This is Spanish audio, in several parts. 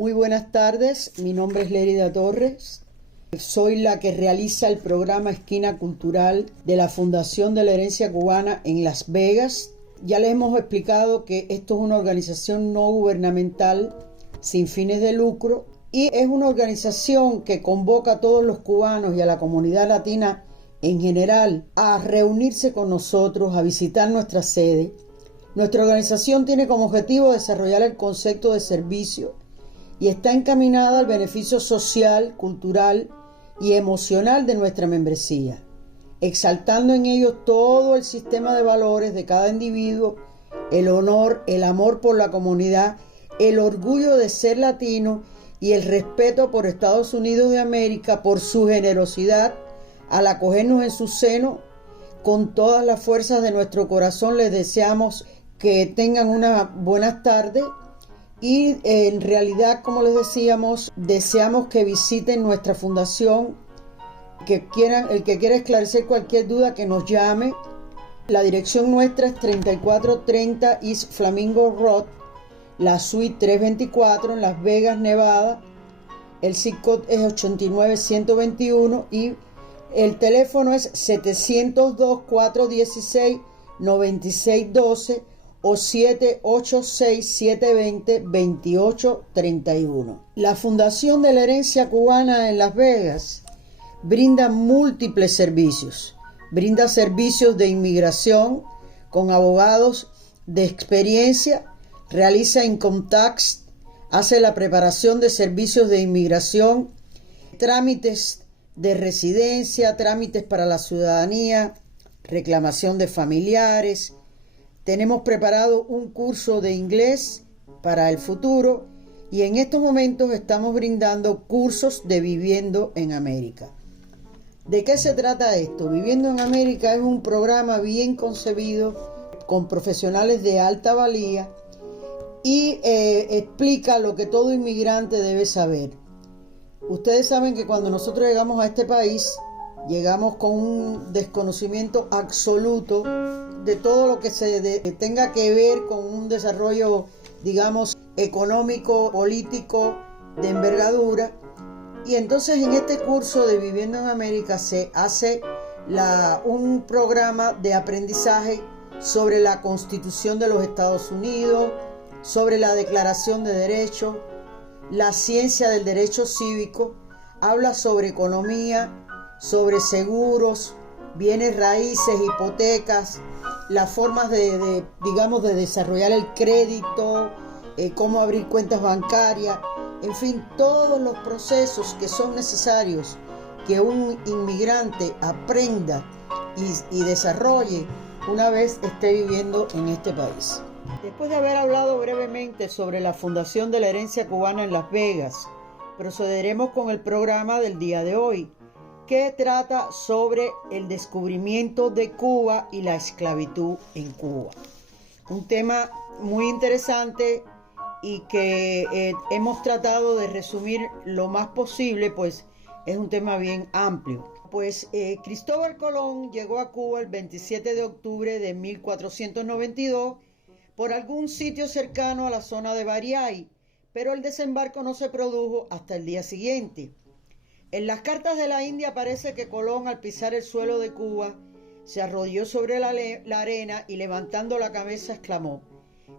Muy buenas tardes, mi nombre es Lérida Torres. Soy la que realiza el programa Esquina Cultural de la Fundación de la Herencia Cubana en Las Vegas. Ya les hemos explicado que esto es una organización no gubernamental sin fines de lucro y es una organización que convoca a todos los cubanos y a la comunidad latina en general a reunirse con nosotros, a visitar nuestra sede. Nuestra organización tiene como objetivo desarrollar el concepto de servicio y está encaminada al beneficio social, cultural y emocional de nuestra membresía, exaltando en ello todo el sistema de valores de cada individuo, el honor, el amor por la comunidad, el orgullo de ser latino y el respeto por Estados Unidos de América, por su generosidad al acogernos en su seno. Con todas las fuerzas de nuestro corazón les deseamos que tengan una buenas tardes y en realidad, como les decíamos, deseamos que visiten nuestra fundación, el que quiera esclarecer cualquier duda que nos llame. La dirección nuestra es 3430 East Flamingo Road, la suite 324 en Las Vegas, Nevada. El zip code es 89121 y el teléfono es 702-416-9612 o 786-720-2831. La Fundación de la Herencia Cubana en Las Vegas brinda múltiples servicios. Brinda servicios de inmigración con abogados de experiencia, realiza income tax, hace la preparación de servicios de inmigración, trámites de residencia, trámites para la ciudadanía, reclamación de familiares. Tenemos preparado un curso de inglés para el futuro y en estos momentos estamos brindando cursos de Viviendo en América. ¿De qué se trata esto? Viviendo en América es un programa bien concebido con profesionales de alta valía y explica lo que todo inmigrante debe saber. Ustedes saben que cuando nosotros llegamos a este país, llegamos con un desconocimiento absoluto de todo lo que tenga que ver con un desarrollo, digamos, económico, político, de envergadura. Y entonces en este curso de Viviendo en América se hace un programa de aprendizaje sobre la Constitución de los Estados Unidos, sobre la Declaración de Derechos, la ciencia del derecho cívico, habla sobre economía, sobre seguros, bienes raíces, hipotecas, las formas de desarrollar el crédito, cómo abrir cuentas bancarias, en fin, todos los procesos que son necesarios que un inmigrante aprenda y desarrolle una vez esté viviendo en este país. Después de haber hablado brevemente sobre la Fundación de la Herencia Cubana en Las Vegas, procederemos con el programa del día de hoy, que trata sobre el descubrimiento de Cuba y la esclavitud en Cuba. Un tema muy interesante y que hemos tratado de resumir lo más posible, pues es un tema bien amplio. Pues Cristóbal Colón llegó a Cuba el 27 de octubre de 1492 por algún sitio cercano a la zona de Bariay, pero el desembarco no se produjo hasta el día siguiente. En las cartas de la India aparece que Colón, al pisar el suelo de Cuba, se arrodilló sobre la arena y levantando la cabeza exclamó: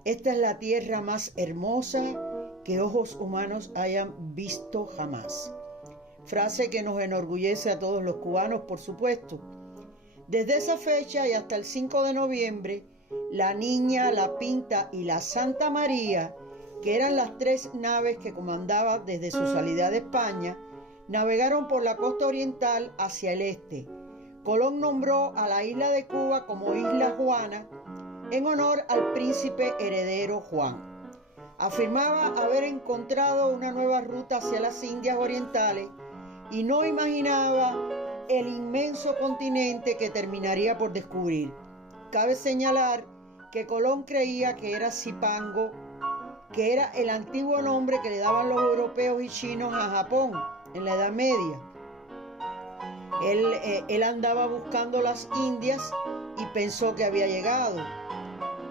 «Esta es la tierra más hermosa que ojos humanos hayan visto jamás». Frase que nos enorgullece a todos los cubanos, por supuesto. Desde esa fecha y hasta el 5 de noviembre, la Niña, la Pinta y la Santa María, que eran las tres naves que comandaba desde su salida de España, navegaron por la costa oriental hacia el este. Colón nombró a la isla de Cuba como Isla Juana en honor al príncipe heredero Juan. Afirmaba haber encontrado una nueva ruta hacia las Indias orientales y no imaginaba el inmenso continente que terminaría por descubrir. Cabe señalar que Colón creía que era Cipango, que era el antiguo nombre que le daban los europeos y chinos a Japón en la Edad Media. Él andaba buscando las Indias y pensó que había llegado.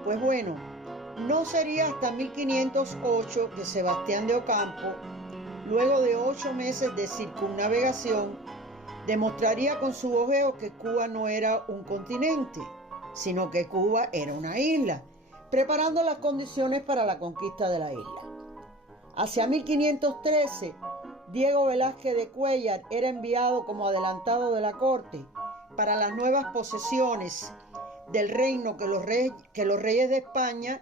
Pues bueno, No sería hasta 1508 que Sebastián de Ocampo, luego de 8 meses de circunnavegación, demostraría con su ojeo que Cuba no era un continente, sino que Cuba era una isla, preparando las condiciones para la conquista de la isla. Hacia 1513, Diego Velázquez de Cuéllar era enviado como adelantado de la corte para las nuevas posesiones del reino que los reyes de España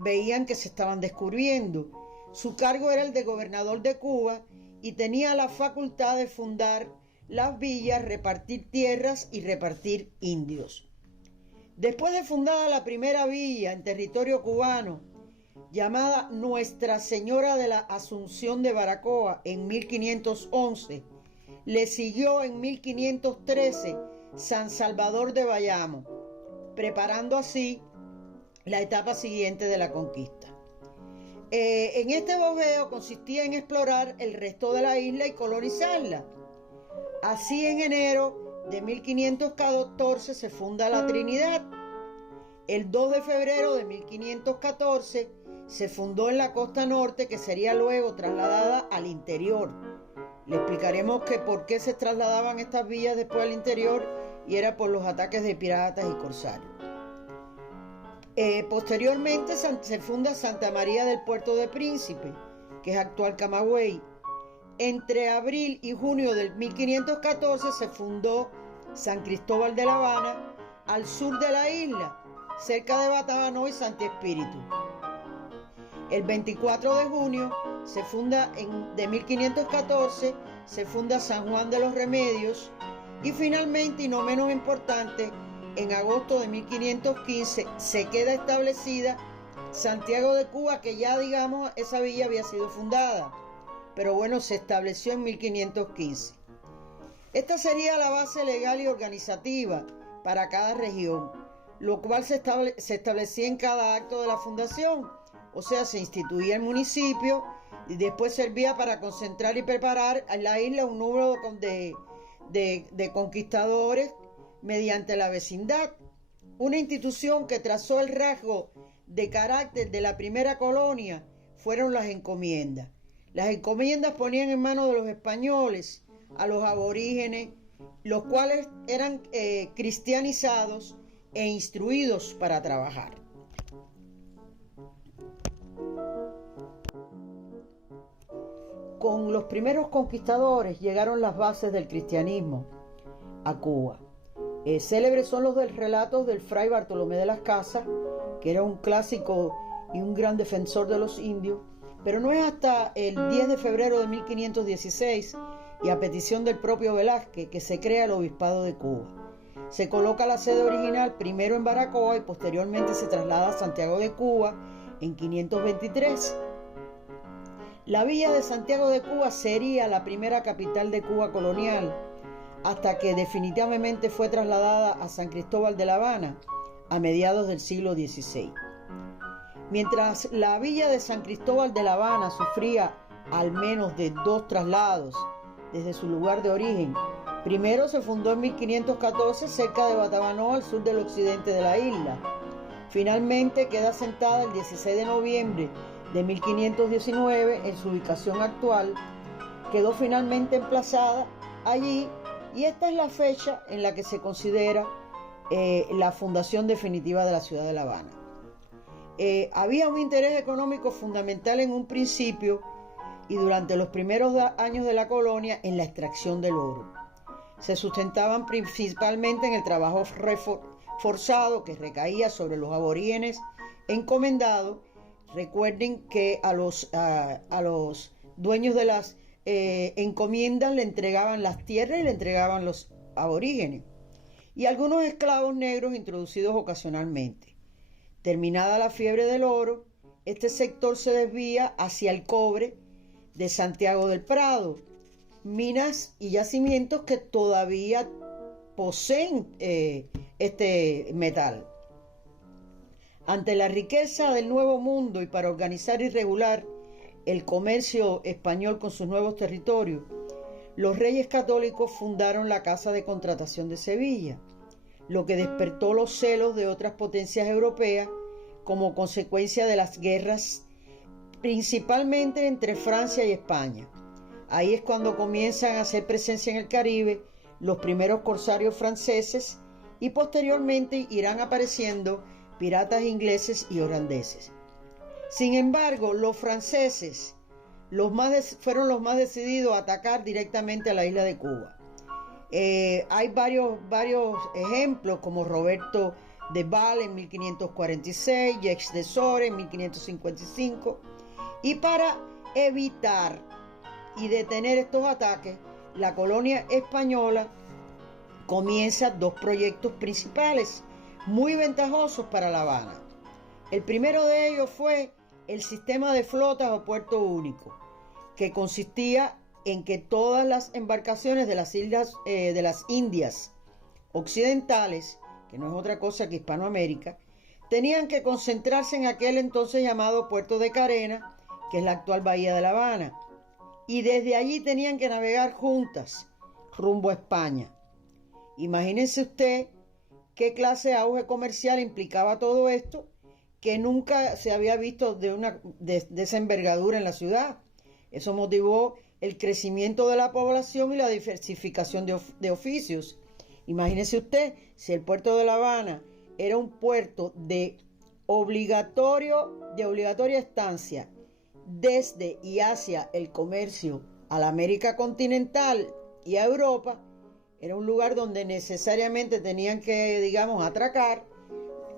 veían que se estaban descubriendo. Su cargo era el de gobernador de Cuba y tenía la facultad de fundar las villas, repartir tierras y repartir indios. Después de fundada la primera villa en territorio cubano, llamada Nuestra Señora de la Asunción de Baracoa en 1511, le siguió en 1513 San Salvador de Bayamo, preparando así la etapa siguiente de la conquista. En este bojeo consistía en explorar el resto de la isla y colonizarla. Así, en enero de 1514 se funda la Trinidad. El 2 de febrero de 1514 se fundó en la costa norte, que sería luego trasladada al interior. Le explicaremos que por qué se trasladaban estas villas después al interior, y era por los ataques de piratas y corsarios. Posteriormente se funda Santa María del Puerto de Príncipe, que es actual Camagüey. Entre abril y junio del 1514 se fundó San Cristóbal de La Habana, al sur de la isla, cerca de Batabanó y Santi Espíritu. El 24 de junio de 1514 se funda San Juan de los Remedios, y finalmente, y no menos importante, en agosto de 1515 se queda establecida Santiago de Cuba, que ya digamos esa villa había sido fundada, pero bueno, se estableció en 1515. Esta sería la base legal y organizativa para cada región, lo cual se establecía en cada acto de la fundación. O sea, se instituía el municipio y después servía para concentrar y preparar a la isla un número de conquistadores mediante la vecindad. Una institución que trazó el rasgo de carácter de la primera colonia fueron las encomiendas. Las encomiendas ponían en manos de los españoles a los aborígenes, los cuales eran cristianizados e instruidos para trabajar. Con los primeros conquistadores llegaron las bases del cristianismo a Cuba. Célebres son los relatos del fray Bartolomé de las Casas, que era un clásico y un gran defensor de los indios, pero no es hasta el 10 de febrero de 1516 y a petición del propio Velázquez que se crea el Obispado de Cuba. Se coloca la sede original primero en Baracoa y posteriormente se traslada a Santiago de Cuba en 1523. La villa de Santiago de Cuba sería la primera capital de Cuba colonial, hasta que definitivamente fue trasladada a San Cristóbal de La Habana a mediados del siglo XVI. Mientras la villa de San Cristóbal de La Habana sufría al menos de 2 traslados desde su lugar de origen. Primero se fundó en 1514 cerca de Batabanó, al sur del occidente de la isla. Finalmente queda asentada el 16 de noviembre de 1519 en su ubicación actual. Quedó finalmente emplazada allí, y esta es la fecha en la que se considera la fundación definitiva de la ciudad de La Habana. Había un interés económico fundamental en un principio y durante los primeros años de la colonia en la extracción del oro. Se sustentaban principalmente en el trabajo forzado que recaía sobre los aborígenes encomendados. Recuerden que a los dueños de las encomiendas le entregaban las tierras y le entregaban los aborígenes y algunos esclavos negros introducidos ocasionalmente. Terminada la fiebre del oro, este sector se desvía hacia el cobre de Santiago del Prado, minas y yacimientos que todavía poseen este metal. Ante la riqueza del Nuevo Mundo y para organizar y regular el comercio español con sus nuevos territorios, los reyes católicos fundaron la Casa de Contratación de Sevilla, lo que despertó los celos de otras potencias europeas como consecuencia de las guerras, principalmente entre Francia y España. Ahí es cuando comienzan a hacer presencia en el Caribe los primeros corsarios franceses y posteriormente irán apareciendo piratas ingleses y holandeses. Sin embargo, los franceses fueron los más decididos a atacar directamente a la isla de Cuba. Hay varios ejemplos, como Roberto de Val en 1546, Jacques de Sores en 1555, y para evitar y detener estos ataques, la colonia española comienza dos proyectos principales muy ventajosos para La Habana. El primero de ellos fue el sistema de flotas o puerto único, que consistía en que todas las embarcaciones de las Indias occidentales, que no es otra cosa que Hispanoamérica, tenían que concentrarse en aquel entonces llamado Puerto de Carena, que es la actual Bahía de La Habana, y desde allí tenían que navegar juntas rumbo a España. Imagínense usted qué clase de auge comercial implicaba todo esto, que nunca se había visto de esa envergadura en la ciudad. Eso motivó el crecimiento de la población y la diversificación de oficios. Imagínese usted, si el puerto de La Habana era un puerto de obligatoria estancia desde y hacia el comercio a la América continental y a Europa, era un lugar donde necesariamente tenían que, digamos, atracar.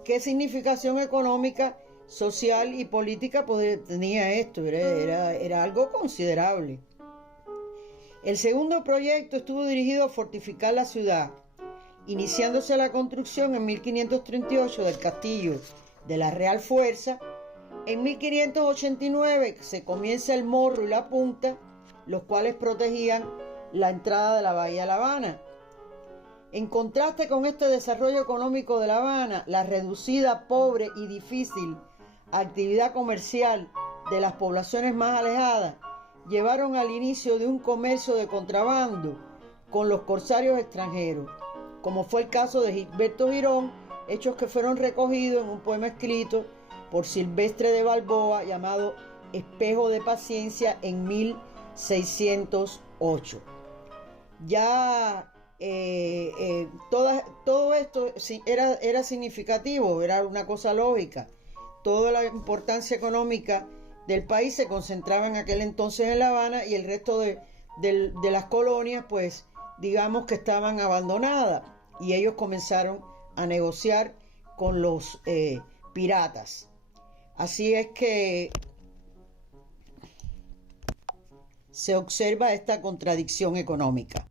¿Qué significación económica, social y política tenía esto? Era algo considerable. El segundo proyecto estuvo dirigido a fortificar la ciudad, iniciándose la construcción en 1538 del castillo de la Real Fuerza. En 1589 se comienza el Morro y la Punta, los cuales protegían la entrada de la Bahía de La Habana. En contraste con este desarrollo económico de La Habana, la reducida, pobre y difícil actividad comercial de las poblaciones más alejadas llevaron al inicio de un comercio de contrabando con los corsarios extranjeros, como fue el caso de Gilberto Girón, hechos que fueron recogidos en un poema escrito por Silvestre de Balboa llamado Espejo de Paciencia en 1608. Ya todo esto era significativo, era una cosa lógica. Toda la importancia económica del país se concentraba en aquel entonces en La Habana, y el resto de las colonias, pues digamos que estaban abandonadas, y ellos comenzaron a negociar con los piratas. Así es que se observa esta contradicción económica.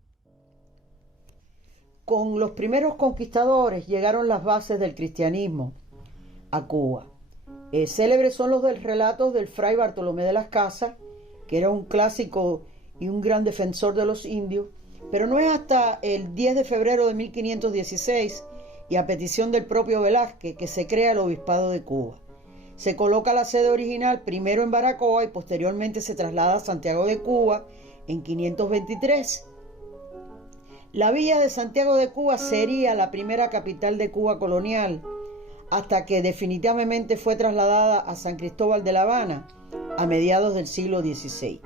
Con los primeros conquistadores llegaron las bases del cristianismo a Cuba. Célebres son los relatos del fray Bartolomé de las Casas, que era un clásico y un gran defensor de los indios, pero no es hasta el 10 de febrero de 1516, y a petición del propio Velázquez, que se crea el Obispado de Cuba. Se coloca la sede original primero en Baracoa y posteriormente se traslada a Santiago de Cuba en 523. La villa de Santiago de Cuba sería la primera capital de Cuba colonial, hasta que definitivamente fue trasladada a San Cristóbal de La Habana a mediados del siglo XVI.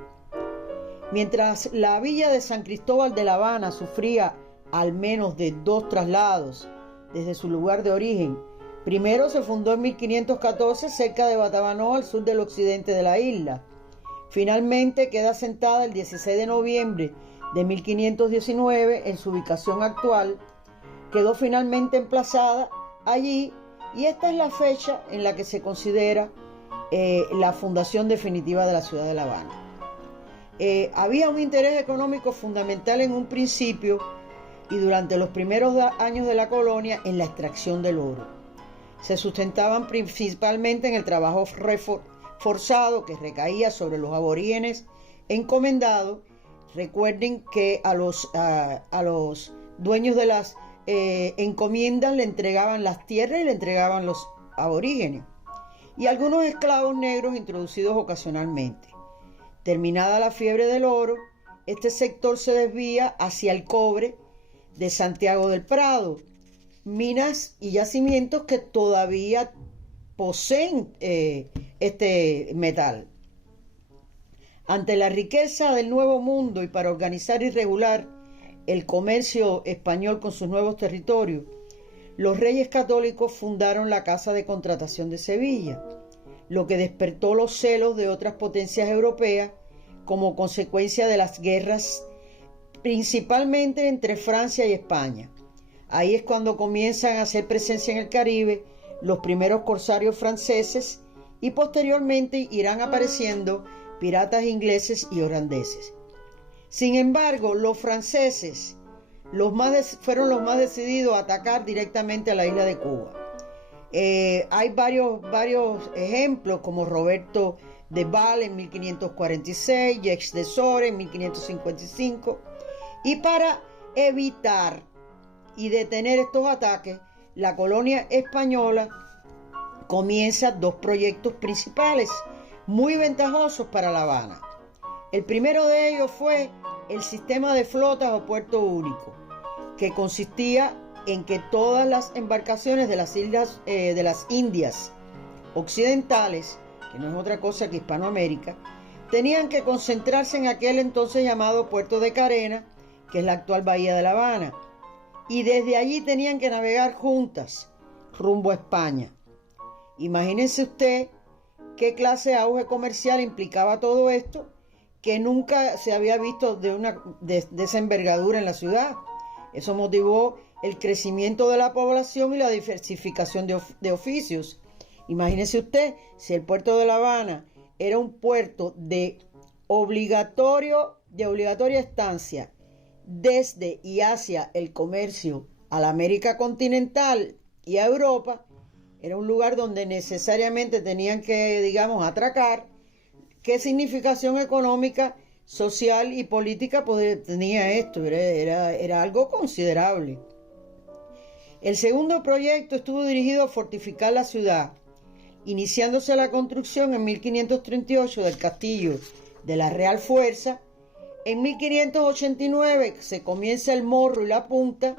Mientras la villa de San Cristóbal de La Habana sufría al menos de 2 traslados desde su lugar de origen. Primero se fundó en 1514 cerca de Batabanó, al sur del occidente de la isla. Finalmente queda asentada el 16 de noviembre de 1519 en su ubicación actual. Quedó finalmente emplazada allí, y esta es la fecha en la que se considera la fundación definitiva de la ciudad de La Habana. Había un interés económico fundamental en un principio y durante los primeros años de la colonia en la extracción del oro. Se sustentaban principalmente en el trabajo forzado que recaía sobre los aborígenes encomendados. Recuerden que a los dueños de las encomiendas le entregaban las tierras y le entregaban los aborígenes y algunos esclavos negros introducidos ocasionalmente. Terminada la fiebre del oro, este sector se desvía hacia el cobre de Santiago del Prado, minas y yacimientos que todavía poseen este metal. Ante la riqueza del Nuevo Mundo y para organizar y regular el comercio español con sus nuevos territorios, los reyes católicos fundaron la Casa de Contratación de Sevilla, lo que despertó los celos de otras potencias europeas como consecuencia de las guerras, principalmente entre Francia y España. Ahí es cuando comienzan a hacer presencia en el Caribe los primeros corsarios franceses y posteriormente irán apareciendo piratas ingleses y holandeses. Sin embargo, los franceses fueron los más decididos a atacar directamente a la isla de Cuba. Hay varios ejemplos, como Roberto de Val en 1546, Jacques de Sore en 1555, y para evitar y detener estos ataques, la colonia española comienza dos proyectos principales muy ventajosos para La Habana. El primero de ellos fue el sistema de flotas o puerto único, que consistía en que todas las embarcaciones de las islas de las Indias occidentales, que no es otra cosa que Hispanoamérica, tenían que concentrarse en aquel entonces llamado Puerto de Carena, que es la actual bahía de La Habana, y desde allí tenían que navegar juntas rumbo a España. Imagínense usted qué clase de auge comercial implicaba todo esto, que nunca se había visto de esa envergadura en la ciudad. Eso motivó el crecimiento de la población y la diversificación de oficios. Imagínese usted, si el puerto de La Habana era un puerto de obligatoria estancia desde y hacia el comercio a la América continental y a Europa, era un lugar donde necesariamente tenían que, digamos, atracar. ¿Qué significación económica, social y política tenía esto? Era algo considerable. El segundo proyecto estuvo dirigido a fortificar la ciudad, iniciándose la construcción en 1538 del castillo de la Real Fuerza. En 1589 se comienza el Morro y la Punta,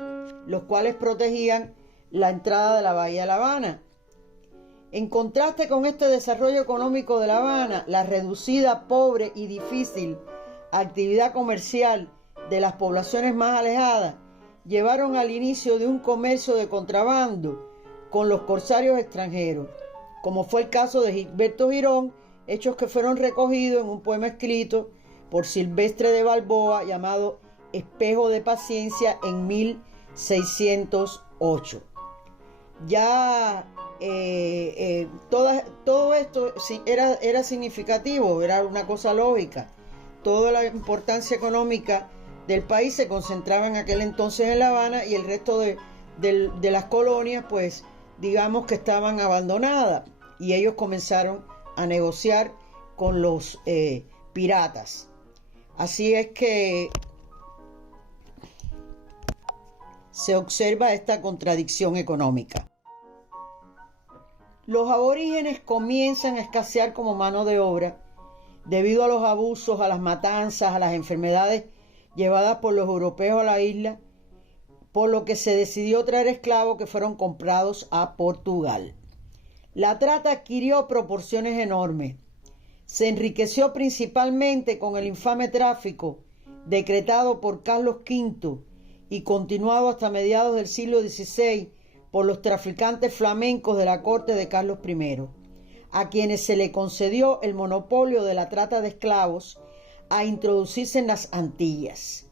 los cuales protegían la entrada de la bahía de La Habana. En contraste con este desarrollo económico de La Habana, la reducida, pobre y difícil actividad comercial de las poblaciones más alejadas llevaron al inicio de un comercio de contrabando con los corsarios extranjeros, como fue el caso de Gilberto Girón, hechos que fueron recogidos en un poema escrito por Silvestre de Balboa llamado Espejo de Paciencia en 1608. Ya todo esto era significativo, era una cosa lógica. Toda la importancia económica del país se concentraba en aquel entonces en La Habana, y el resto de las colonias, pues digamos que estaban abandonadas, y ellos comenzaron a negociar con los piratas. Así es que se observa esta contradicción económica. Los aborígenes comienzan a escasear como mano de obra debido a los abusos, a las matanzas, a las enfermedades llevadas por los europeos a la isla, por lo que se decidió traer esclavos que fueron comprados a Portugal. La trata adquirió proporciones enormes. Se enriqueció principalmente con el infame tráfico decretado por Carlos V y continuado hasta mediados del siglo XVI por los traficantes flamencos de la corte de Carlos I, a quienes se le concedió el monopolio de la trata de esclavos a introducirse en las Antillas,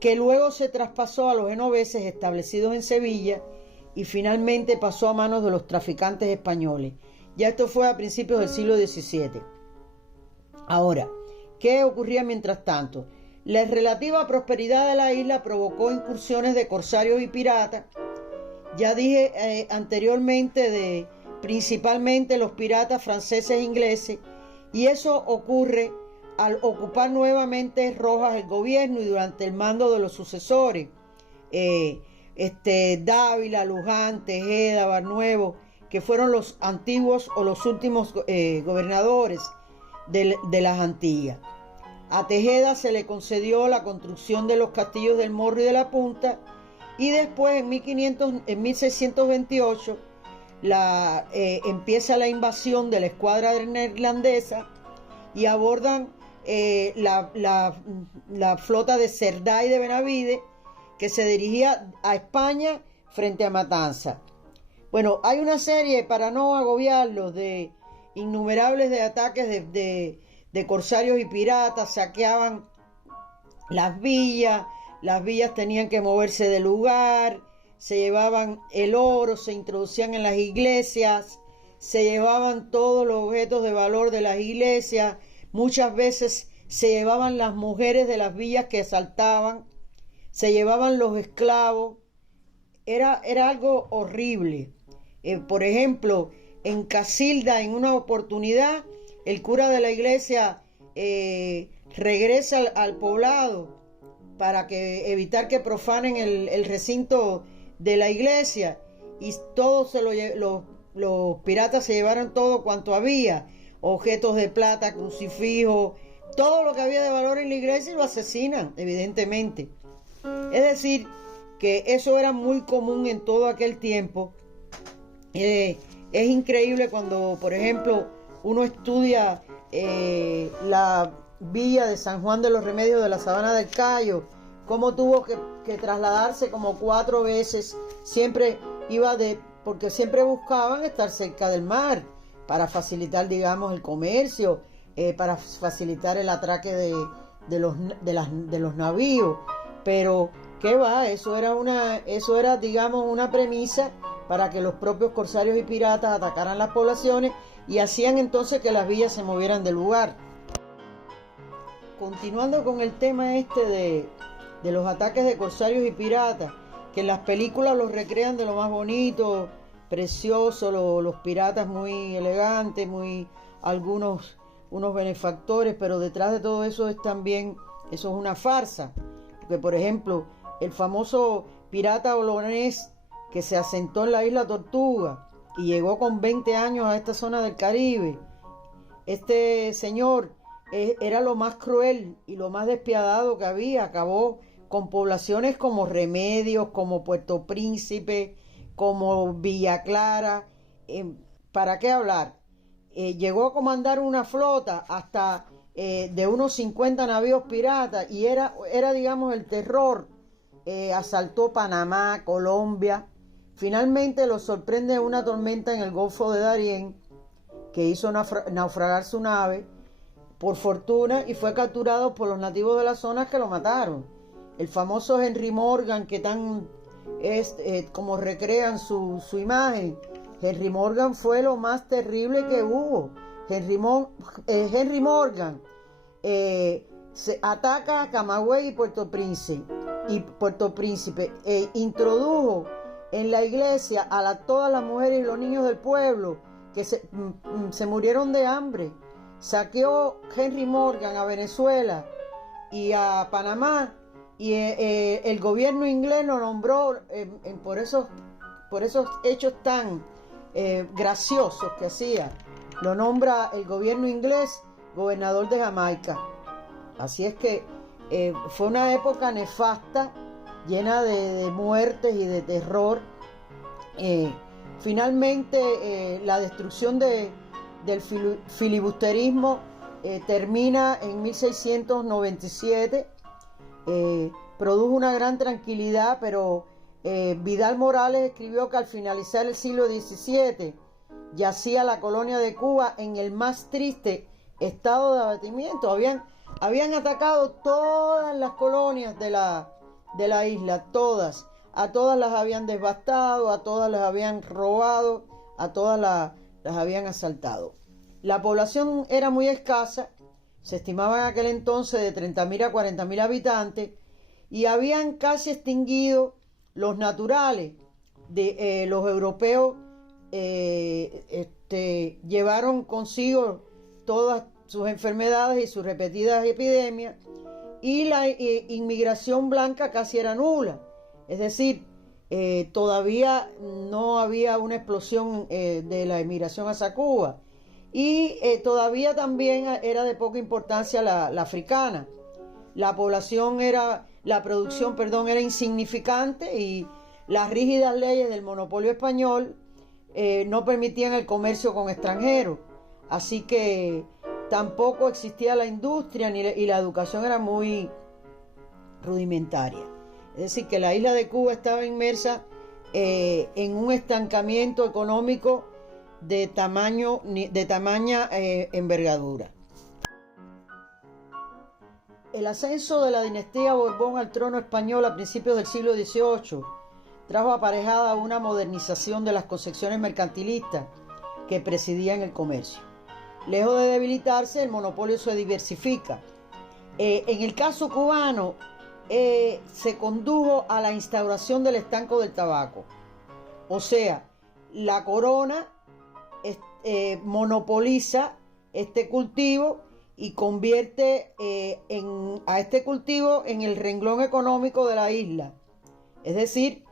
que luego se traspasó a los genoveses establecidos en Sevilla y finalmente pasó a manos de los traficantes españoles. Ya esto fue a principios del siglo XVII. Ahora, ¿qué ocurría mientras tanto? La relativa prosperidad de la isla provocó incursiones de corsarios y piratas. Ya dije anteriormente principalmente los piratas franceses e ingleses, y eso ocurre al ocupar nuevamente Rojas el gobierno y durante el mando de los sucesores, Dávila, Luján, Tejeda, Barnuevo, que fueron los antiguos o los últimos gobernadores de las Antillas. A Tejeda se le concedió la construcción de los castillos del Morro y de la Punta, y después en 1628 empieza la invasión de la escuadra neerlandesa y abordan la flota de Cerdá y de Benavide, que se dirigía a España frente a Matanza. Bueno, hay una serie, para no agobiarlos, de innumerables de ataques de corsarios y piratas. Saqueaban las villas tenían que moverse del lugar, se llevaban el oro, se introducían en las iglesias, se llevaban todos los objetos de valor de las iglesias, muchas veces se llevaban las mujeres de las villas que asaltaban, se llevaban los esclavos. Era algo horrible. Por ejemplo, en Casilda, en una oportunidad, el cura de la iglesia regresa al poblado para evitar que profanen el recinto de la iglesia, y todos los piratas se llevaron todo cuanto había, objetos de plata, crucifijos, todo lo que había de valor en la iglesia, y lo asesinan, evidentemente. Es decir, que eso era muy común en todo aquel tiempo. Es increíble cuando, por ejemplo, uno estudia la villa de San Juan de los Remedios de la Sabana del Cayo, cómo tuvo que trasladarse como 4 veces, porque siempre buscaban estar cerca del mar, para facilitar, digamos, el comercio, para facilitar el atraque de los navíos. Pero ¿qué va? Eso era, digamos, una premisa para que los propios corsarios y piratas atacaran las poblaciones, y hacían entonces que las villas se movieran del lugar. Continuando con el tema de los ataques de corsarios y piratas, que en las películas los recrean de lo más bonito, precioso, los piratas muy elegantes, algunos unos benefactores, pero detrás de todo eso eso es una farsa. Porque, por ejemplo, el famoso pirata olonés que se asentó en la isla Tortuga y llegó con 20 años a esta zona del Caribe, este señor era lo más cruel y lo más despiadado que había. Acabó con poblaciones como Remedios, como Puerto Príncipe, como Villa Clara. ¿Para qué hablar? Llegó a comandar una flota hasta de unos 50 navíos piratas, y era digamos, el terror. Asaltó Panamá, Colombia. Finalmente lo sorprende una tormenta en el Golfo de Darién, que hizo naufragar su nave, por fortuna, y fue capturado por los nativos de la zona, que lo mataron. El famoso Henry Morgan, que como recrean su imagen, Henry Morgan fue lo más terrible que hubo. Henry Morgan se ataca a Camagüey y Puerto Príncipe, introdujo en la iglesia a todas las mujeres y los niños del pueblo, que se murieron de hambre. Saqueó Henry Morgan a Venezuela y a Panamá, y el gobierno inglés lo nombró por esos hechos tan graciosos que hacía. Lo nombra el gobierno inglés gobernador de Jamaica. Así es que fue una época nefasta, llena de muertes y de terror. Finalmente la destrucción del filibusterismo termina en 1697. Produjo una gran tranquilidad, pero Vidal Morales escribió que al finalizar el siglo XVII yacía la colonia de Cuba en el más triste estado de abatimiento. Habían atacado todas las colonias de la isla, todas. A todas las habían devastado, a todas las habían robado, a todas las habían asaltado. La población era muy escasa, se estimaba en aquel entonces de 30.000 a 40.000 habitantes, y habían casi extinguido los naturales. Los europeos llevaron consigo todas sus enfermedades y sus repetidas epidemias, y la inmigración blanca casi era nula. Es decir, todavía no había una explosión de la inmigración hacia Cuba, y todavía también era de poca importancia la africana. La producción era insignificante, y las rígidas leyes del monopolio español no permitían el comercio con extranjeros, así que tampoco existía la industria y la educación era muy rudimentaria. Es decir, que la isla de Cuba estaba inmersa en un estancamiento económico de tamaña envergadura. El ascenso de la dinastía Borbón al trono español a principios del siglo XVIII trajo aparejada una modernización de las concepciones mercantilistas que presidían el comercio. Lejos de debilitarse, el monopolio se diversifica. En el caso cubano, se condujo a la instauración del estanco del tabaco. O sea, la corona monopoliza este cultivo y convierte a este cultivo en el renglón económico de la isla. Es decir,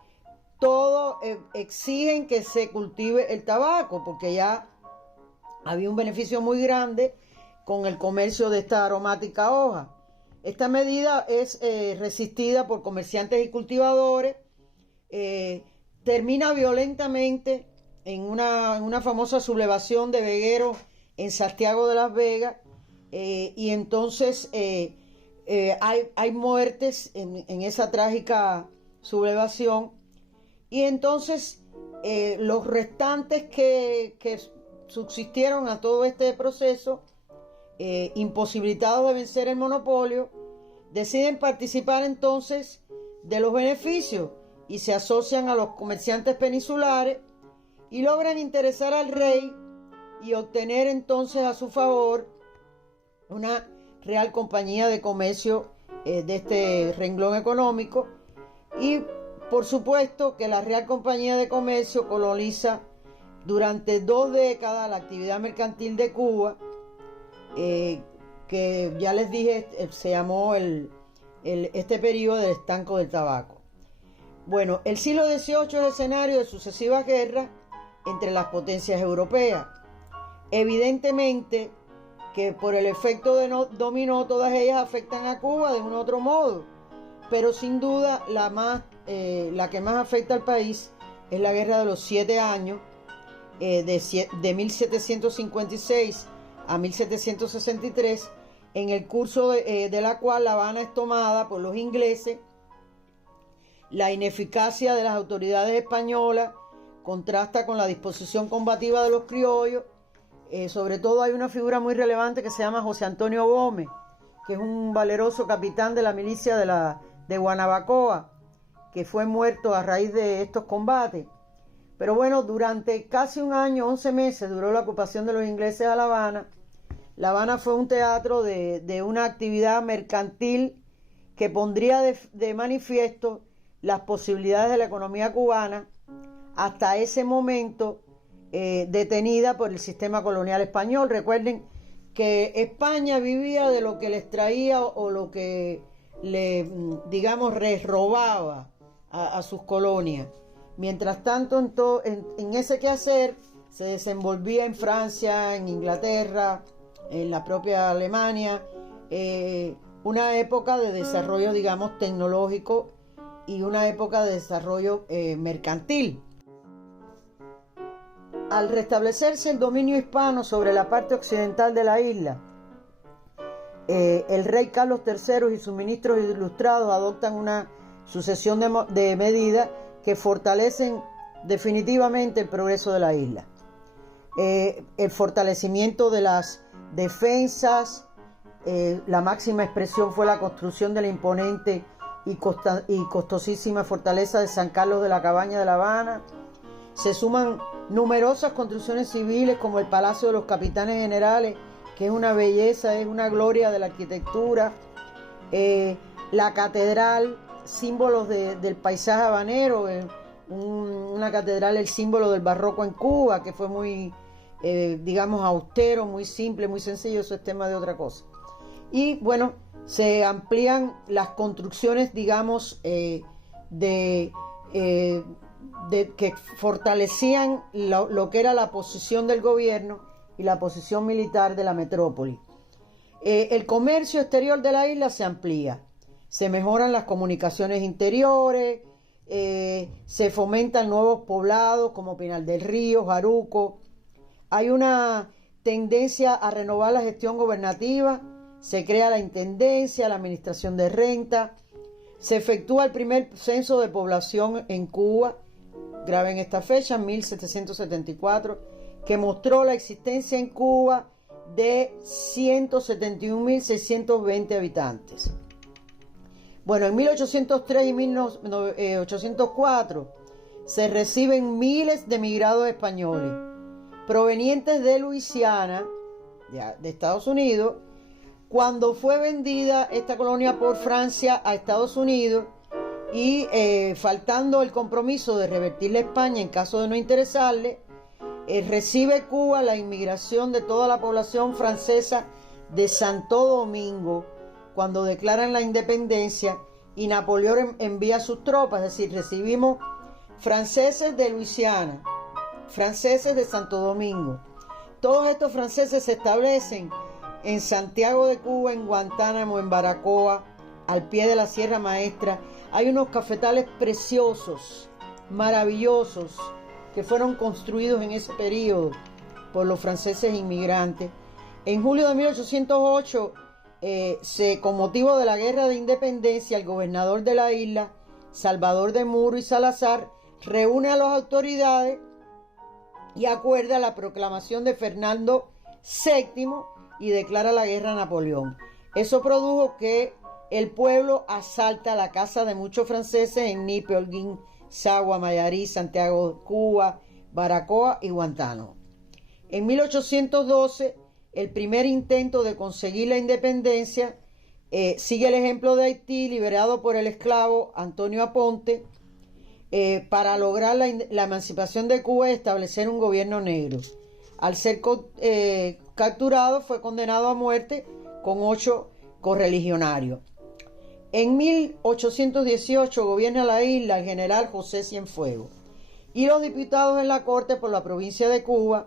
todos exigen que se cultive el tabaco porque ya había un beneficio muy grande con el comercio de esta aromática hoja. Esta medida es resistida por comerciantes y cultivadores, termina violentamente en una famosa sublevación de vegueros en Santiago de Las Vegas, y entonces hay muertes en esa trágica sublevación, y entonces los restantes que subsistieron a todo este proceso, imposibilitados de vencer el monopolio, deciden participar entonces de los beneficios y se asocian a los comerciantes peninsulares y logran interesar al rey y obtener entonces a su favor una Real Compañía de Comercio de este renglón económico. Y por supuesto que la Real Compañía de Comercio coloniza durante 2 décadas la actividad mercantil de Cuba, que ya les dije se llamó este periodo del estanco del tabaco. Bueno, el siglo XVIII es escenario de sucesivas guerras entre las potencias europeas. Evidentemente que por el efecto de dominó todas ellas afectan a Cuba de un u otro modo, pero sin duda la que más afecta al país es la Guerra de los 7 años, de 1756 a 1763, en el curso de la cual La Habana es tomada por los ingleses. La ineficacia de las autoridades españolas contrasta con la disposición combativa de los criollos. Sobre todo hay una figura muy relevante que se llama José Antonio Gómez, que es un valeroso capitán de la milicia de Guanabacoa, que fue muerto a raíz de estos combates. Pero bueno, durante casi un año, 11 meses, duró la ocupación de los ingleses a La Habana. La Habana fue un teatro de una actividad mercantil que pondría de manifiesto las posibilidades de la economía cubana, hasta ese momento detenida por el sistema colonial español. Recuerden que España vivía de lo que les traía o lo que le, digamos, les robaba a sus colonias. Mientras tanto, en ese quehacer se desenvolvía en Francia, en Inglaterra, en la propia Alemania, una época de desarrollo, digamos, tecnológico y una época de desarrollo mercantil. Al restablecerse el dominio hispano sobre la parte occidental de la isla, el rey Carlos III y sus ministros ilustrados adoptan una sucesión de medidas que fortalecen definitivamente el progreso de la isla. El fortalecimiento de las defensas, la máxima expresión fue la construcción de la imponente y costosísima fortaleza de San Carlos de la Cabaña de La Habana. Se suman numerosas construcciones civiles como el Palacio de los Capitanes Generales, que es una belleza, es una gloria de la arquitectura, la catedral, símbolos del paisaje habanero, una catedral, el símbolo del barroco en Cuba, que fue muy, digamos, austero, muy simple, muy sencillo. Eso es tema de otra cosa. Y bueno, se amplían las construcciones, digamos, que fortalecían lo que era la posición del gobierno y la posición militar de la metrópoli. El comercio exterior de la isla se amplía, se mejoran las comunicaciones interiores, se fomentan nuevos poblados como Pinal del Río, Jaruco. Hay una tendencia a renovar la gestión gobernativa, se crea la intendencia, la administración de renta, se efectúa el primer censo de población en Cuba, graben esta fecha, 1774, que mostró la existencia en Cuba de 171.620 habitantes. Bueno, en 1803 y 1804 se reciben miles de migrados españoles provenientes de Luisiana, de Estados Unidos, cuando fue vendida esta colonia por Francia a Estados Unidos y faltando el compromiso de revertirle a España en caso de no interesarle, recibe Cuba la inmigración de toda la población francesa de Santo Domingo cuando declaran la independencia y Napoleón envía sus tropas, es decir, recibimos franceses de Luisiana, franceses de Santo Domingo. Todos estos franceses se establecen en Santiago de Cuba, en Guantánamo, en Baracoa, al pie de la Sierra Maestra. Hay unos cafetales preciosos, maravillosos, que fueron construidos en ese periodo por los franceses inmigrantes. En julio de 1808, con motivo de la guerra de independencia, el gobernador de la isla, Salvador de Muro y Salazar, reúne a las autoridades y acuerda la proclamación de Fernando VII y declara la guerra a Napoleón. Eso produjo que el pueblo asalta la casa de muchos franceses en Nipe, Holguín, Sagua, Mayarí, Santiago de Cuba, Baracoa y Guantánamo. En 1812, el primer intento de conseguir la independencia sigue el ejemplo de Haití, liberado por el esclavo Antonio Aponte, para lograr la emancipación de Cuba y establecer un gobierno negro. Al ser capturado, fue condenado a muerte con 8 correligionarios. En 1818 gobierna la isla el general José Cienfuegos y los diputados en la corte por la provincia de Cuba,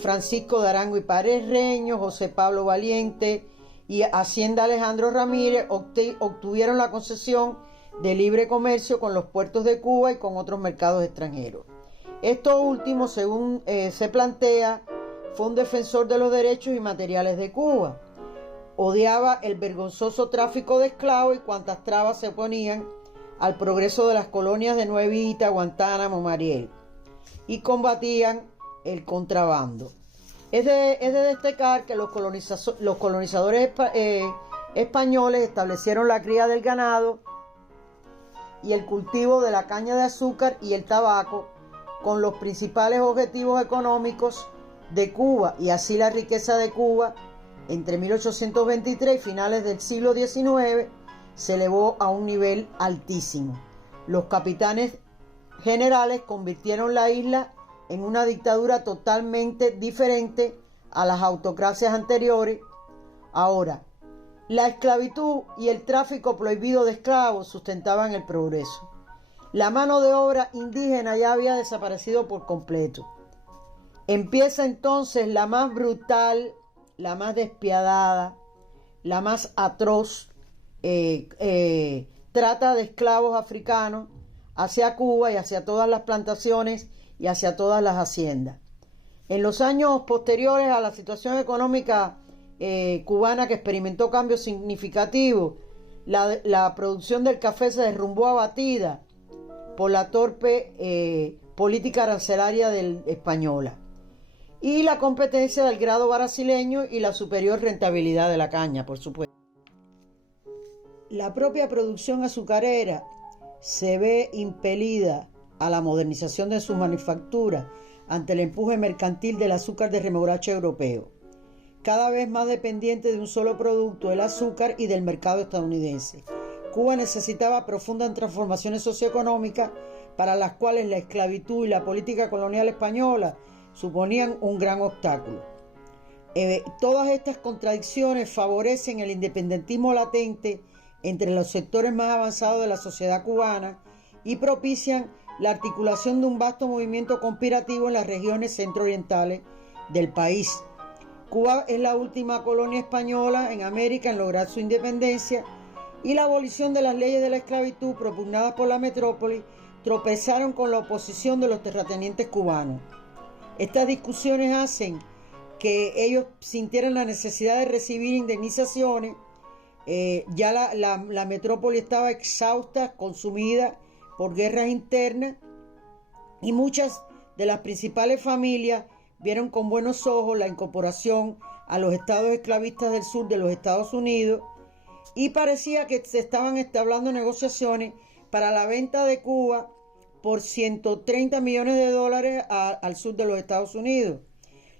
Francisco de Arango y Pared Reño, José Pablo Valiente y Hacienda Alejandro Ramírez obtuvieron la concesión de libre comercio con los puertos de Cuba y con otros mercados extranjeros. Esto último, según se plantea, fue un defensor de los derechos y materiales de Cuba. Odiaba el vergonzoso tráfico de esclavos y cuantas trabas se oponían al progreso de las colonias de Nuevita, Guantánamo, Mariel, y combatían el contrabando. Es de destacar que los colonizadores españoles establecieron la cría del ganado y el cultivo de la caña de azúcar y el tabaco con los principales objetivos económicos de Cuba, y así la riqueza de Cuba entre 1823 y finales del siglo XIX se elevó a un nivel altísimo. Los capitanes generales convirtieron la isla en una dictadura totalmente diferente a las autocracias anteriores. Ahora, la esclavitud y el tráfico prohibido de esclavos sustentaban el progreso. La mano de obra indígena ya había desaparecido por completo. Empieza entonces la más brutal, la más despiadada, la más atroz trata de esclavos africanos hacia Cuba y hacia todas las plantaciones y hacia todas las haciendas. En los años posteriores a la situación económica cubana, que experimentó cambios significativos, la producción del café se derrumbó abatida por la torpe política arancelaria española y la competencia del grado brasileño y la superior rentabilidad de la caña, por supuesto. La propia producción azucarera se ve impelida a la modernización de sus manufacturas ante el empuje mercantil del azúcar de remolacha europeo, cada vez más dependiente de un solo producto, el azúcar, y del mercado estadounidense. Cuba necesitaba profundas transformaciones socioeconómicas para las cuales la esclavitud y la política colonial española suponían un gran obstáculo. Todas estas contradicciones favorecen el independentismo latente entre los sectores más avanzados de la sociedad cubana y propician la articulación de un vasto movimiento conspirativo en las regiones centro-orientales del país. Cuba es la última colonia española en América en lograr su independencia y la abolición de las leyes de la esclavitud propugnadas por la metrópoli tropezaron con la oposición de los terratenientes cubanos. Estas discusiones hacen que ellos sintieran la necesidad de recibir indemnizaciones. Ya la metrópoli estaba exhausta, consumida por guerras internas, y muchas de las principales familias vieron con buenos ojos la incorporación a los estados esclavistas del sur de los Estados Unidos, y parecía que se estaban entablando negociaciones para la venta de Cuba por $130 millones al sur de los Estados Unidos.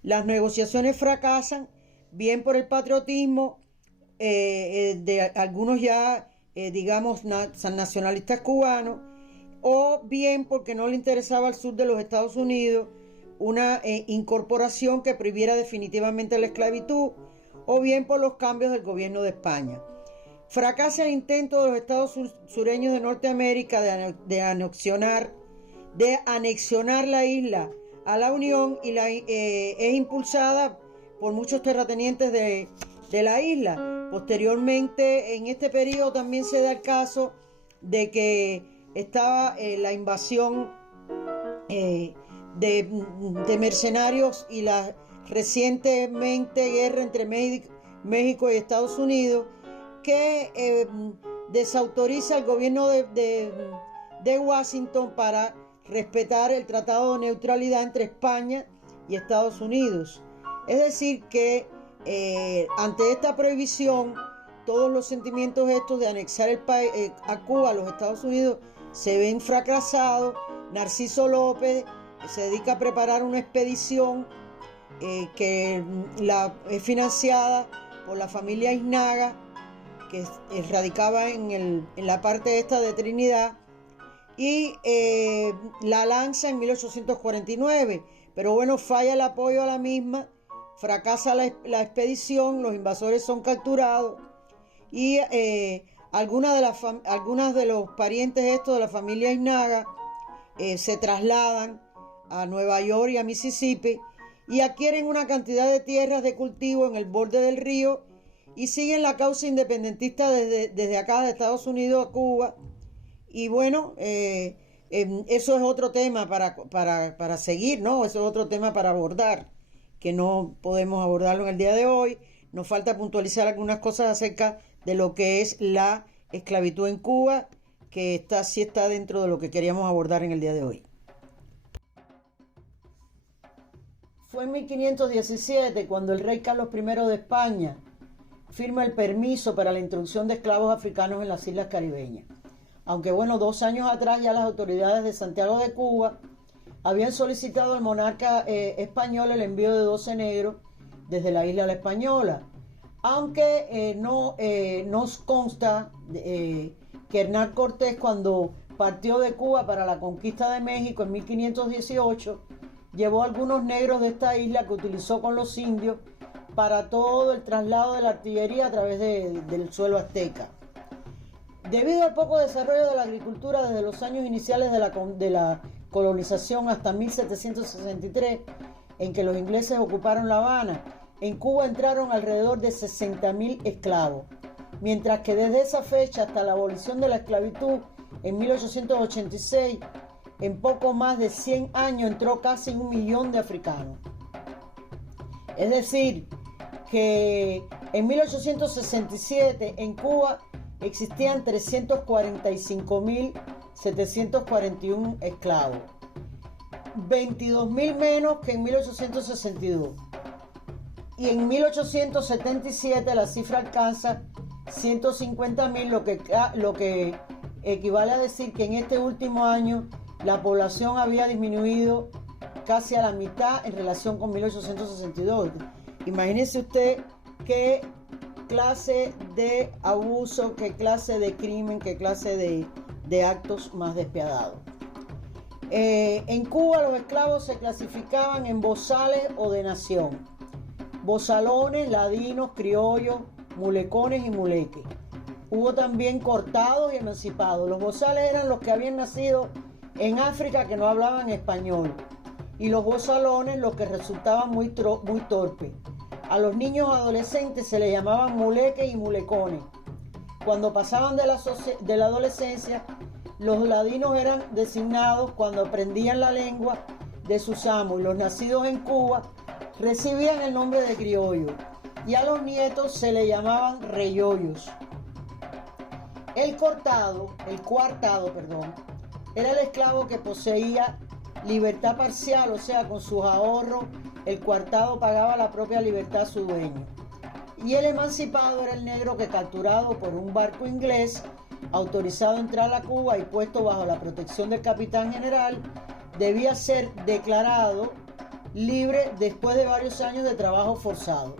Las negociaciones fracasan, bien por el patriotismo de algunos ya, nacionalistas cubanos, o bien porque no le interesaba al sur de los Estados Unidos una incorporación que prohibiera definitivamente la esclavitud, o bien por los cambios del gobierno de España. Fracasa el intento de los estados sureños de Norteamérica de anexionar la isla a la Unión, y es impulsada por muchos terratenientes de la isla. Posteriormente, en este periodo también se da el caso de que estaba la invasión de mercenarios y la recientemente guerra entre México y Estados Unidos, que desautoriza al gobierno de Washington para respetar el Tratado de Neutralidad entre España y Estados Unidos. Es decir, que ante esta prohibición, todos los sentimientos estos de anexar a Cuba a los Estados Unidos se ven fracasados. Narciso López se dedica a preparar una expedición que es financiada por la familia Iznaga, que radicaba en la parte esta de Trinidad, y la lanza en 1849, pero bueno, falla el apoyo a la misma, fracasa la expedición, los invasores son capturados, y algunas de los parientes estos de la familia Iznaga se trasladan a Nueva York y a Mississippi y adquieren una cantidad de tierras de cultivo en el borde del río, y siguen la causa independentista desde acá de Estados Unidos a Cuba. Y bueno, eso es otro tema para seguir, ¿no? Eso es otro tema para abordar, que no podemos abordarlo en el día de hoy. Nos falta puntualizar algunas cosas acerca de lo que es la esclavitud en Cuba, que sí está dentro de lo que queríamos abordar en el día de hoy. Fue en 1517 cuando el rey Carlos I de España firma el permiso para la introducción de esclavos africanos en las islas caribeñas. Aunque bueno, 2 años atrás ya las autoridades de Santiago de Cuba habían solicitado al monarca español el envío de 12 negros desde la isla La Española. Aunque no nos consta que Hernán Cortés, cuando partió de Cuba para la conquista de México en 1518, llevó algunos negros de esta isla que utilizó con los indios para todo el traslado de la artillería a través del suelo azteca. Debido al poco desarrollo de la agricultura desde los años iniciales de la colonización hasta 1763, en que los ingleses ocuparon La Habana, en Cuba entraron alrededor de 60.000 esclavos, mientras que desde esa fecha hasta la abolición de la esclavitud en 1886, en poco más de 100 años entró casi 1 millón de africanos. Es decir, que en 1867 en Cuba existían 345.741 esclavos, 22.000 menos que en 1862. Y en 1877 la cifra alcanza 150.000, lo que equivale a decir que en este último año la población había disminuido casi a la mitad en relación con 1862. Imagínese usted qué clase de abuso, qué clase de crimen, qué clase de actos más despiadados. En Cuba los esclavos se clasificaban en bozales o de nación: bozalones, ladinos, criollos, mulecones y muleques. Hubo también cortados y emancipados. Los bozales eran los que habían nacido en África que no hablaban español, y los bozalones los que resultaban muy torpes. A los niños adolescentes se les llamaban muleques y mulecones. Cuando pasaban de la adolescencia, los ladinos eran designados cuando aprendían la lengua de sus amos, y los nacidos en Cuba recibían el nombre de criollo, y a los nietos se le llamaban reyollos. El coartado, era el esclavo que poseía libertad parcial, o sea, con sus ahorros, el coartado pagaba la propia libertad a su dueño. Y el emancipado era el negro que, capturado por un barco inglés, autorizado a entrar a Cuba y puesto bajo la protección del capitán general, debía ser declarado libre después de varios años de trabajo forzado.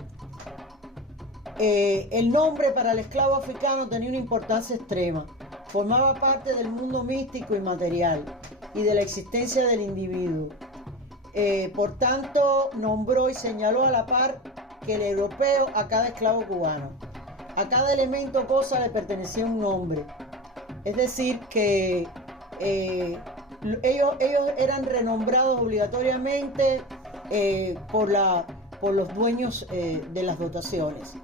El nombre para el esclavo africano tenía una importancia extrema. Formaba parte del mundo místico y material y de la existencia del individuo. Por tanto, nombró y señaló a la par que el europeo a cada esclavo cubano. A cada elemento o cosa le pertenecía un nombre. Es decir, que ellos eran renombrados obligatoriamente por los dueños de las dotaciones.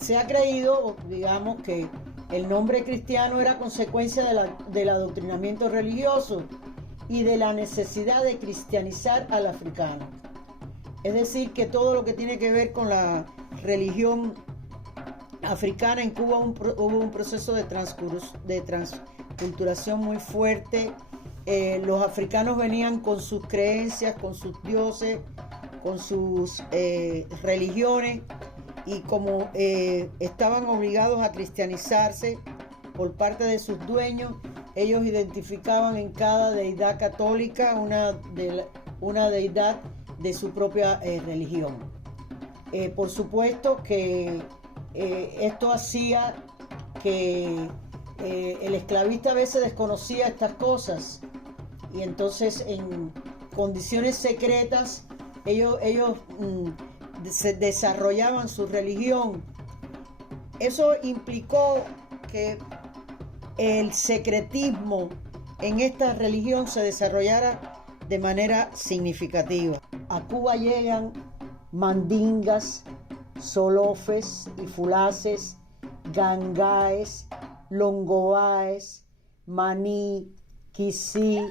Se ha creído, digamos, que el nombre cristiano era consecuencia del adoctrinamiento religioso y de la necesidad de cristianizar al africano. Es decir, que todo lo que tiene que ver con la religión africana en Cuba hubo un proceso de transculturación muy fuerte. Los africanos venían con sus creencias, con sus dioses, con sus religiones, y como estaban obligados a cristianizarse por parte de sus dueños, ellos identificaban en cada deidad católica una deidad de su propia religión. Por supuesto que esto hacía que el esclavista a veces desconocía estas cosas, y entonces en condiciones secretas ellos desarrollaban su religión. Eso implicó que el secretismo en esta religión se desarrollara de manera significativa. A Cuba llegan mandingas, solofes y fulaces, gangaes, longoáes, maní, quisí,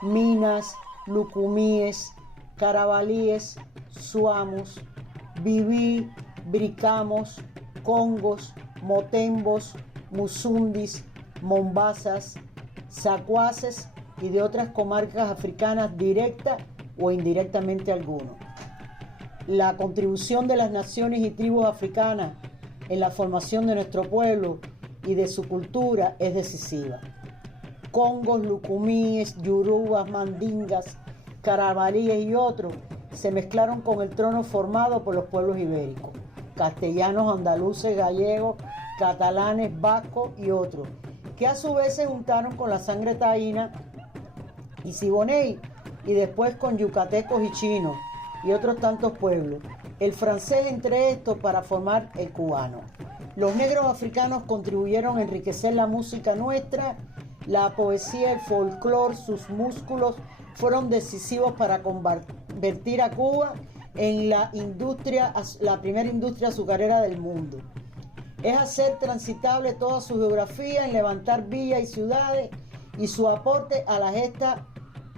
minas, lucumíes, carabalíes, suamos, bibí, bricamos, congos, motembos, musundis, mombasas, zacuaces y de otras comarcas africanas, directa o indirectamente alguno. La contribución de las naciones y tribus africanas en la formación de nuestro pueblo y de su cultura es decisiva. Congos, lucumíes, yorubas, mandingas, carabalíes y otros se mezclaron con el trono formado por los pueblos ibéricos, castellanos, andaluces, gallegos, catalanes, vascos y otros, que a su vez se juntaron con la sangre taína y siboney, y después con yucatecos y chinos y otros tantos pueblos, el francés entre estos, para formar el cubano. Los negros africanos contribuyeron a enriquecer la música nuestra, la poesía, el folclore. Sus músculos fueron decisivos para convertir a Cuba en la primera industria azucarera del mundo. Es hacer transitable toda su geografía, en levantar villas y ciudades, y su aporte a la gesta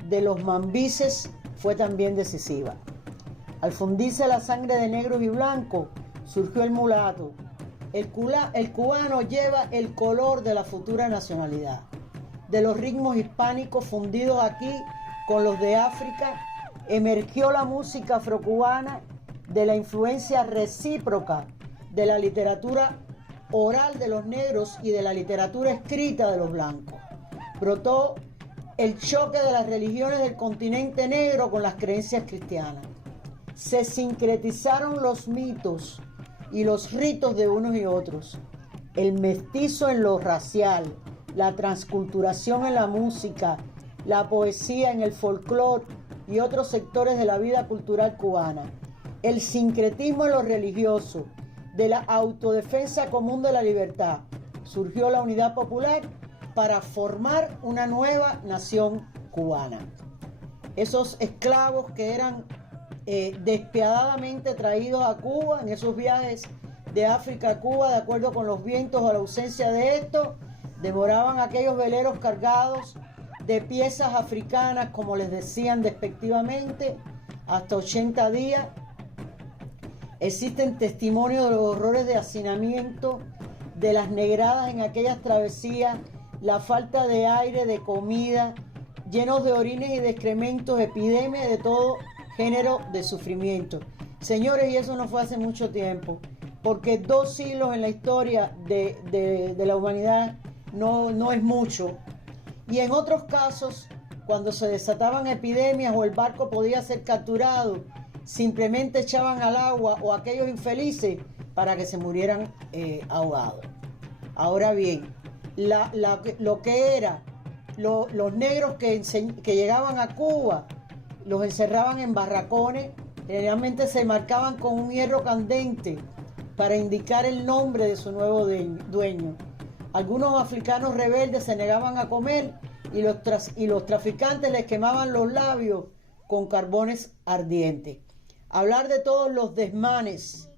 de los mambises fue también decisiva. Al fundirse la sangre de negros y blancos, surgió el mulato. El cubano lleva el color de la futura nacionalidad. De los ritmos hispánicos fundidos aquí con los de África, emergió la música afrocubana de la influencia recíproca de la literatura oral de los negros y de la literatura escrita de los blancos. Brotó el choque de las religiones del continente negro con las creencias cristianas. Se sincretizaron los mitos y los ritos de unos y otros. El mestizo en lo racial, la transculturación en la música, la poesía en el folclore y otros sectores de la vida cultural cubana. El sincretismo en lo religioso, de la autodefensa común de la libertad. Surgió la unidad popular para formar una nueva nación cubana. Esos esclavos que eran despiadadamente traídos a Cuba en esos viajes de África a Cuba, de acuerdo con los vientos o la ausencia de estos, demoraban aquellos veleros cargados de piezas africanas, como les decían despectivamente, hasta 80 días. Existen testimonios de los horrores de hacinamiento, de las negradas en aquellas travesías, la falta de aire, de comida, llenos de orines y de excrementos, epidemias de todo género de sufrimiento. Señores, y eso no fue hace mucho tiempo, porque 2 siglos en la historia de la humanidad no es mucho. Y en otros casos, cuando se desataban epidemias o el barco podía ser capturado, simplemente echaban al agua o aquellos infelices para que se murieran ahogados. Ahora bien, lo que era los negros que llegaban a Cuba, los encerraban en barracones, generalmente se marcaban con un hierro candente para indicar el nombre de su nuevo dueño. Algunos africanos rebeldes se negaban a comer y los traficantes les quemaban los labios con carbones ardientes. Hablar de todos los desmanes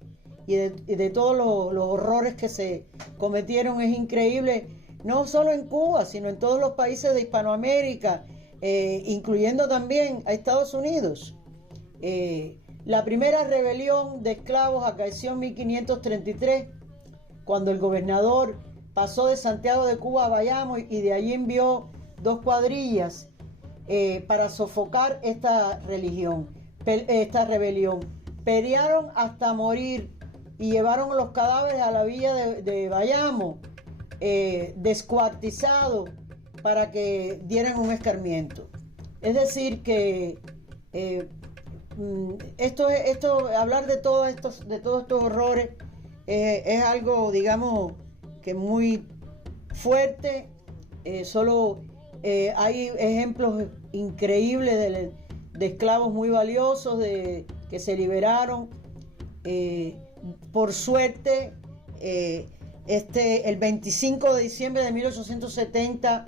y de todos los horrores que se cometieron es increíble, no solo en Cuba, sino en todos los países de Hispanoamérica, incluyendo también a Estados Unidos. La primera rebelión de esclavos acaeció en 1533, cuando el gobernador pasó de Santiago de Cuba a Bayamo y de allí envió 2 cuadrillas para sofocar esta rebelión. Pelearon hasta morir y llevaron los cadáveres a la villa de Bayamo, descuartizados, para que dieran un escarmiento. Es decir que hablar de todos estos horrores es algo, digamos, que muy fuerte. Solo hay ejemplos increíbles de esclavos muy valiosos que se liberaron. Por suerte, el 25 de diciembre de 1870,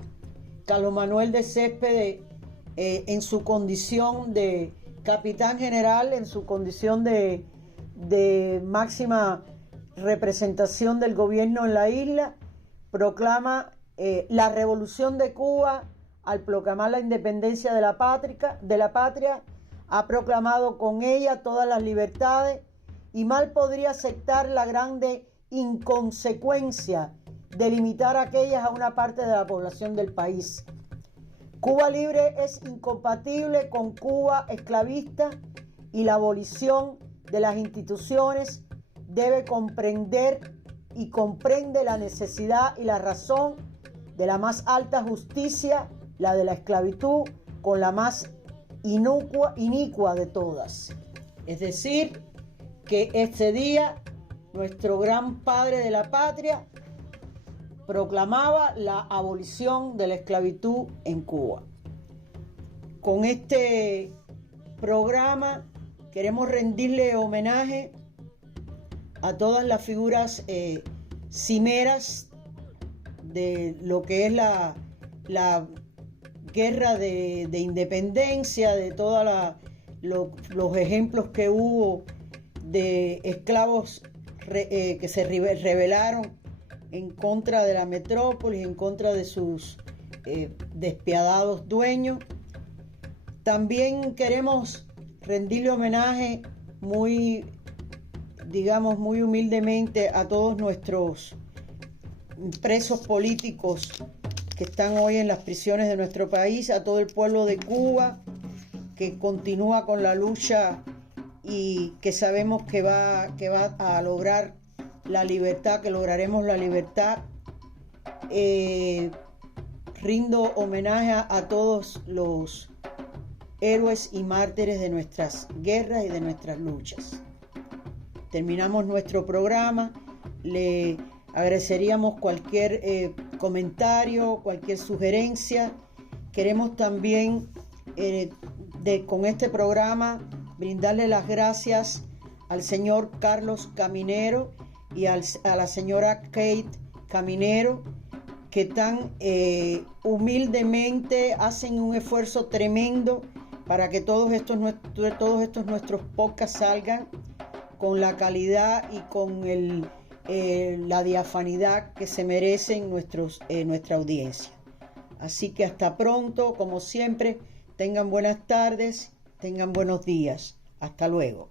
Carlos Manuel de Céspedes, en su condición de capitán general, en su condición de máxima representación del gobierno en la isla, proclama la revolución de Cuba. Al proclamar la independencia de la patria, ha proclamado con ella todas las libertades, y mal podría aceptar la grande inconsecuencia de limitar aquellas a una parte de la población del país. Cuba libre es incompatible con Cuba esclavista, y la abolición de las instituciones debe comprender y comprende la necesidad y la razón de la más alta justicia, la de la esclavitud, con la más inicua de todas. Es decir, que este día nuestro gran padre de la patria proclamaba la abolición de la esclavitud en Cuba. Con este programa queremos rendirle homenaje a todas las figuras cimeras de lo que es la guerra de independencia, de todos los ejemplos que hubo de esclavos que se rebelaron en contra de la metrópolis, en contra de sus despiadados dueños. También queremos rendirle homenaje muy humildemente a todos nuestros presos políticos que están hoy en las prisiones de nuestro país, a todo el pueblo de Cuba que continúa con la lucha y que sabemos que va a lograr la libertad, que lograremos la libertad. Rindo homenaje a todos los héroes y mártires de nuestras guerras y de nuestras luchas. Terminamos nuestro programa. Le agradeceríamos cualquier comentario, cualquier sugerencia. Queremos también con este programa brindarle las gracias al señor Carlos Caminero y a la señora Kate Caminero, que tan humildemente hacen un esfuerzo tremendo para que todos estos nuestros podcasts salgan con la calidad y con la diafanidad que se merecen nuestra audiencia. Así que hasta pronto, como siempre, tengan buenas tardes, tengan buenos días. Hasta luego.